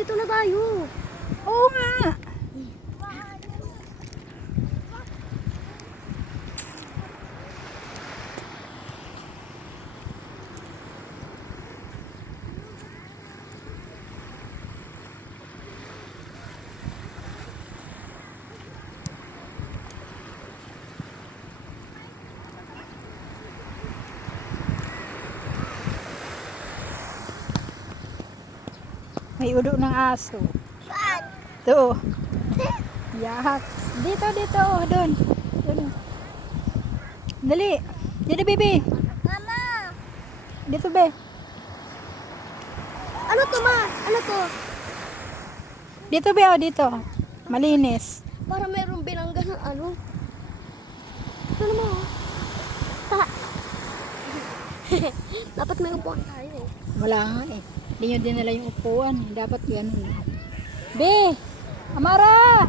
dito na tayo. Oo nga. May ulo ng aso. Saan? Ito. Yak. Dito, dito. Doon. Doon. Dali. Dito, baby. Mama! Dito, be. Ano to, ma? Ano to? Dito, be. Oh, dito. Malinis. Para mayroong binangga ng ano. Ano mo? Ta. Dapat may upuan tayo eh. Wala nga eh. Hindi nyo dinala yung upuan. Dapat yan. Be. Amara!